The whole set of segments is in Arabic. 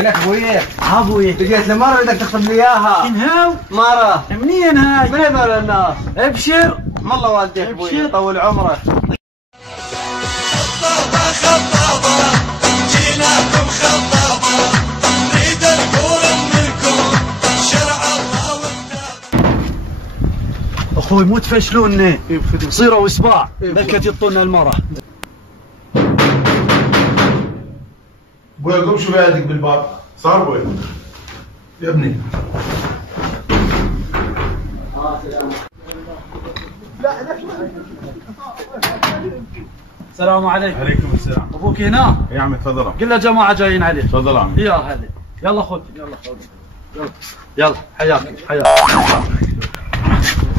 لك ابوي ابوي لقيت لي مره بدك تخطب لي اياها. شنو؟ مره منين هاي؟ من هذول الناس؟ ابشر والله والديك ابوي طول عمرك. خطابه خطابه جيناكم خطابه نريد نقول منكم شرع الله والكتاب. اخوي مو تفشلوني صيروا اسباع بلكت يطولنا المره. ابوي قوم شوف يدك بالباب. صار ابوي يا ابني. السلام عليكم. عليكم السلام. ابوك هنا؟ يا عمي تفضل. قل له جماعه جايين عليك. تفضل يا عمي. يا هلا يلا خذ يلا خذ يلا حياك حياك.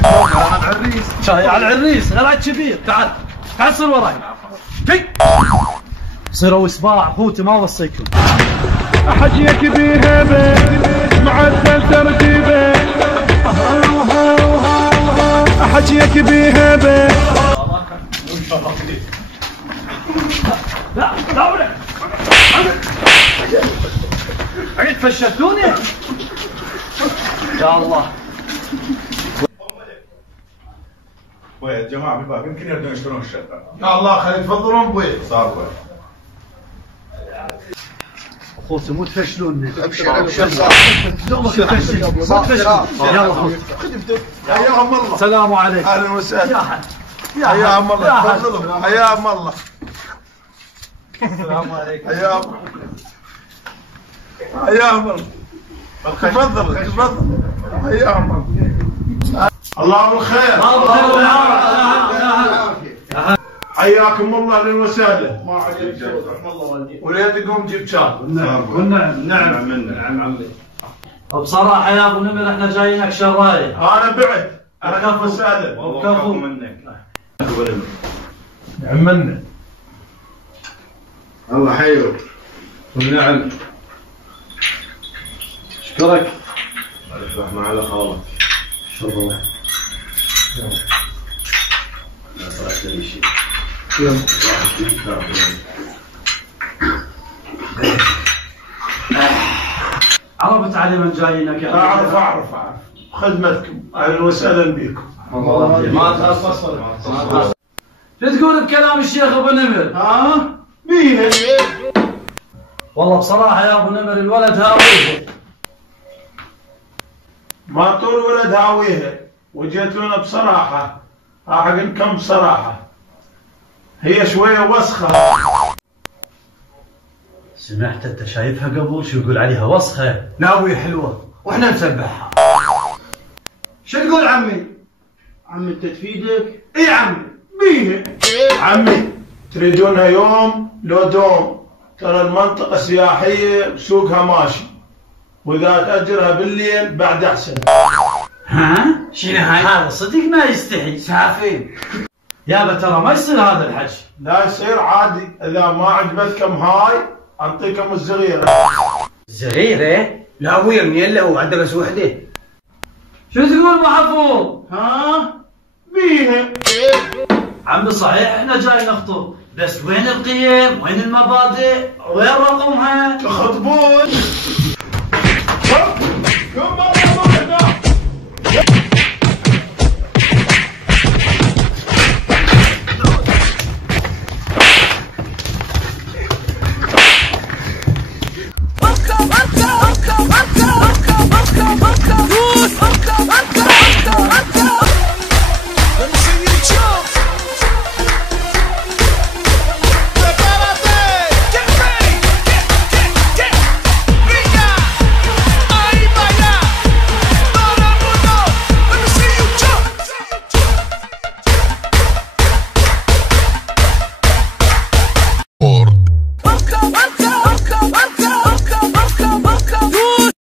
على العريس. شاي على العريس غير كبير. تعال تعال صير وراي. في صيروا اسباع اخوتي ما اوصيكم. احجيك بهبه معدل ترتيبه احجيك بهبه. لا لا ولا عيد فشلتوني يا الله. ابوي يا جماعه بالباب يمكن يردون يشترون الشقه. يا الله خلي تفضلون ابوي. صار ابوي. اخوتي مو تفشلوني. ابشر ابشر. دوبك تفشل مو تفشل. يلا اخوتي خدمتك. حياهم الله. السلام عليكم. اهلا وسهلا. يا حد حياهم الله. يا حد. تفضلوا. حياهم الله. السلام عليكم. حياهم حياهم الله. تفضل تفضل. حياهم الله. الله بالخير. حياكم الله اهلا وسهلا. ما عليك رحم الله والديك. وليت تقوم جيب شاي. والنعم نعم نعم عمي. بصراحه يا ابو نمر احنا جايينك شرايه. انا بعد انا كفو وسهلا. كفو منك. عمنا الله حيوك. والنعم. اشكرك. الف رحمه على خالك. شكرا. لا تركت لي شيء. عرفت علي من جايينك يا اعرف اعرف خدمتكم اهلا وسهلا بكم. ما تخصص. شو تقول بكلام الشيخ ابو نمر؟ ها بيه. والله بصراحه يا ابو نمر الولد هاويه. ما طول ولد هاويها وجيت لنا بصراحه. اقول كم بصراحه هي شويه وسخه. سمعت انت شايفها قبل شو يقول عليها وسخه؟ لا ابوي حلوه واحنا نسبحها. شو تقول عمي؟ عمي انت تفيدك؟ اي عمي بيه. عمي تريدونها يوم لو دوم. ترى المنطقه سياحيه سوقها ماشي واذا تاجرها بالليل بعد احسن. ها؟ شنو هاي؟ هذا صدق ما يستحي. سافين. يابا ترى ما يصير هذا الحكي. لا يصير عادي اذا ما عجبتكم هاي اعطيكم الصغيره. صغيره؟ لا ابوي منين له عنده بس وحده. شو تقول محفوظ؟ ها بيها. عمي صحيح احنا جاي نخطب بس وين القيم؟ وين المبادئ؟ وين رقمها؟ تخطبون. قوم برا معنا. Let me see you jump.